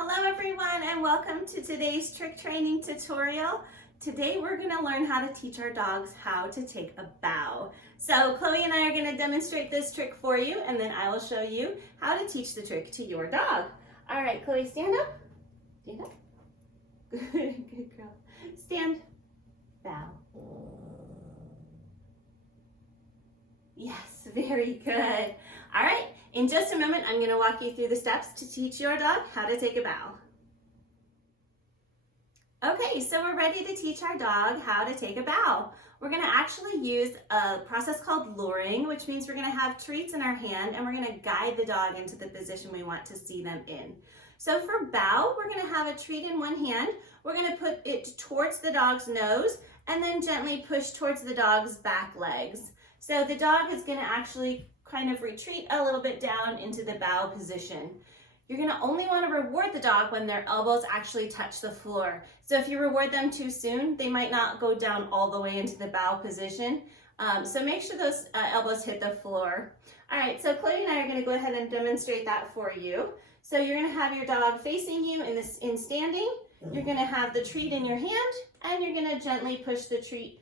Hello everyone, and welcome to today's trick training tutorial. Today we're going to learn how to teach our dogs how to take a bow. So Chloe and I are going to demonstrate this trick for you, and then I will show you how to teach the trick to your dog. All right, Chloe, stand up. Stand up. Good girl. Stand. Bow. Yes, very good. All right, in just a moment, I'm going to walk you through the steps to teach your dog how to take a bow. Okay, so we're ready to teach our dog how to take a bow. We're going to actually use a process called luring, which means we're going to have treats in our hand and we're going to guide the dog into the position we want to see them in. So for bow, we're going to have a treat in one hand. We're going to put it towards the dog's nose and then gently push towards the dog's back legs. So the dog is going to actually kind of retreat a little bit down into the bow position. You're going to only want to reward the dog when their elbows actually touch the floor. So if you reward them too soon, they might not go down all the way into the bow position. So make sure those elbows hit the floor. All right, so Chloe and I are going to go ahead and demonstrate that for you. So you're going to have your dog facing you in standing. You're going to have the treat in your hand, and you're going to gently push the treat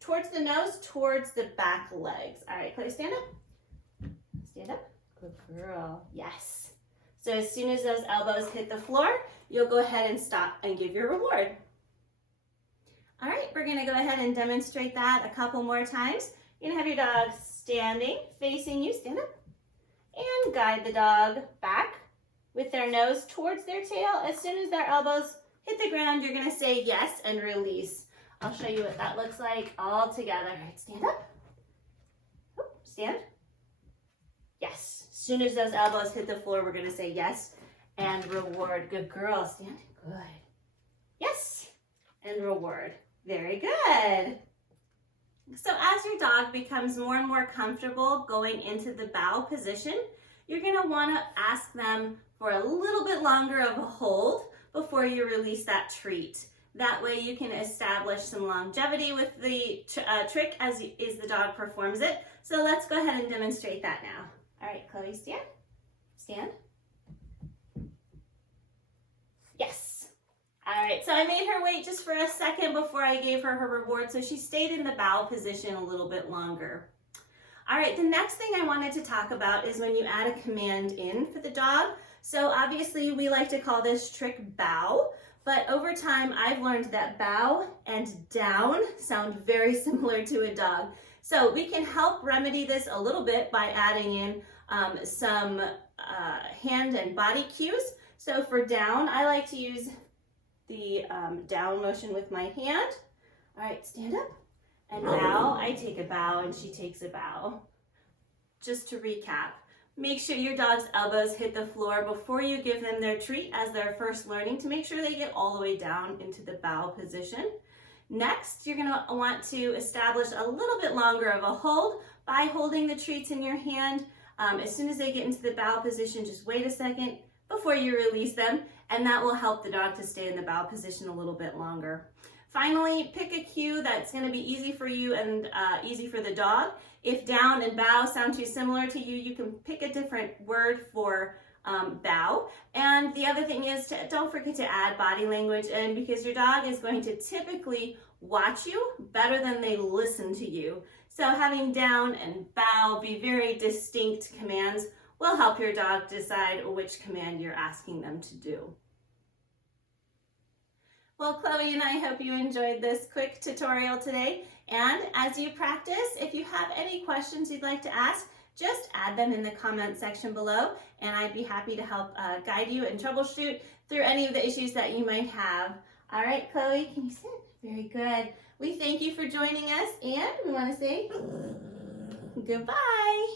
towards the nose, towards the back legs. All right, Chloe, stand up. Stand up. Good girl. Yes. So as soon as those elbows hit the floor, you'll go ahead and stop and give your reward. All right, we're going to go ahead and demonstrate that a couple more times. You're going to have your dog standing, facing you. Stand up. And guide the dog back with their nose towards their tail. As soon as their elbows hit the ground, you're going to say yes and release. I'll show you what that looks like all together. All right, stand up. Stand. Yes. As soon as those elbows hit the floor, we're going to say yes and reward. Good girl. Stand. Good. Yes. And reward. Very good. So as your dog becomes more and more comfortable going into the bow position, you're going to want to ask them for a little bit longer of a hold before you release that treat. That way you can establish some longevity with the trick as the dog performs it. So let's go ahead and demonstrate that now. All right, Chloe, stand. Stand. Yes. All right, so I made her wait just for a second before I gave her her reward, so she stayed in the bow position a little bit longer. All right, the next thing I wanted to talk about is when you add a command in for the dog. So obviously we like to call this trick bow. But over time, I've learned that bow and down sound very similar to a dog. So we can help remedy this a little bit by adding in some hand and body cues. So for down, I like to use the down motion with my hand. All right, stand up. And now I take a bow and she takes a bow. Just to recap. Make sure your dog's elbows hit the floor before you give them their treat as they're first learning to make sure they get all the way down into the bow position. Next, you're going to want to establish a little bit longer of a hold by holding the treats in your hand. As soon as they get into the bow position, just wait a second before you release them, and that will help the dog to stay in the bow position a little bit longer. Finally, pick a cue that's going to be easy for you and easy for the dog. If down and bow sound too similar to you, you can pick a different word for bow. And the other thing is don't forget to add body language in, because your dog is going to typically watch you better than they listen to you. So having down and bow be very distinct commands will help your dog decide which command you're asking them to do. Well, Chloe and I hope you enjoyed this quick tutorial today. And as you practice, if you have any questions you'd like to ask, just add them in the comment section below, and I'd be happy to help guide you and troubleshoot through any of the issues that you might have. All right, Chloe, can you sit? Very good. We thank you for joining us, and we want to say goodbye.